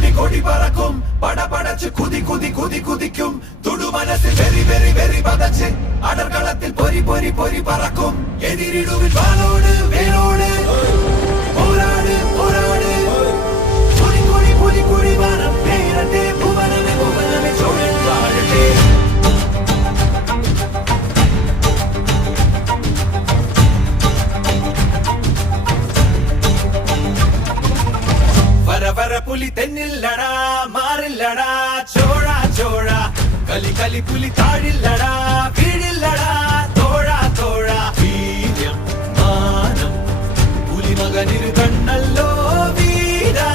കൊടി കൊടി പറക്കും പടപടച്ച് കുതി കുതി കുതി കുതിക്കും തുടുമനസ്സിൽ വെറി വെറി വെറി പതച്ച് അടർകളത്തിൽ പൊരി പൊരി പൊരി പറക്കും എതിരിടുവിൽ വാളോട് വേരോട് പോരാട് പോരാട് കൊടി കൊടി പുലി കൊടി വാനം പേരട്ടെ ഭുവനമേ ഭുവനമേ ചോഴൻ വാഴട്ടെ വര പുലി തെന്നില്ലടാ മാറില്ലടാ ചോഴ ചോഴ കലി കലി പുലി താഴില്ലടാ വീഴില്ലടാ തോഴ തോഴ വീര്യം മാനം പുലി മകനിരു കണ്ണല്ലോ വീരാ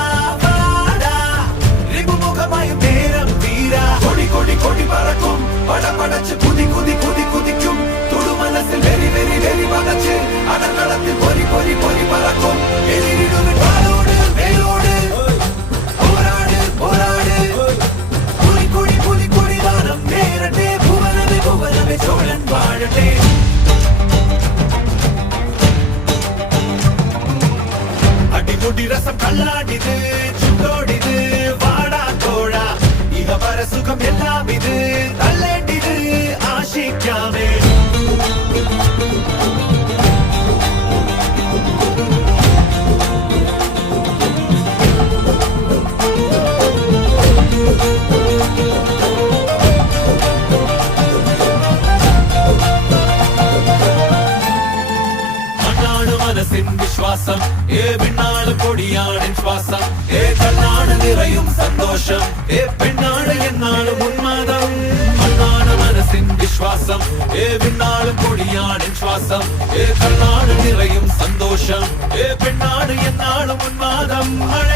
വാടാ രിപുമുഖമായും നേരം വീരാ കൊടി കൊടി കൊടി പറക്കും പടപടച്ച് കുതി കുതി കുതി കുതിക്കും തുടുമനസ്സിൽ വെരി വെരി വെരി പതച്ച് അടർകളത്തിൽ പൊരി പൊരി പൊരി പറക്കും എതിരിടുവിൻ വാളോട് വേരോട് ചോഴൻ വാഴട്ടെ അടിമുടി രസം കള്ളാടിത് ചുണ്ടോടിത് വാടാ തോഴ ഇഹ പരസുഖം എല്ലാം ഇത് തള്ളേണ്ടിത് ആശിക്കാമേ മനസ്സിൻ വിശ്വാസം വിണ്ണാട് കൊടിയാടിൻ ശ്വാസം കണ്ണാട് നിറയും സന്തോഷം പെണ്ണാട് എന്നാളും ഉന്മാദം മണ്ണാട് മനസ്സിൻ വിശ്വാസം വിണ്ണാട് കൊടിയാടിൻ ശ്വാസം കണ്ണാട് നിറയും സന്തോഷം പെണ്ണാട് എന്നാളും ഉന്മാദം മഴ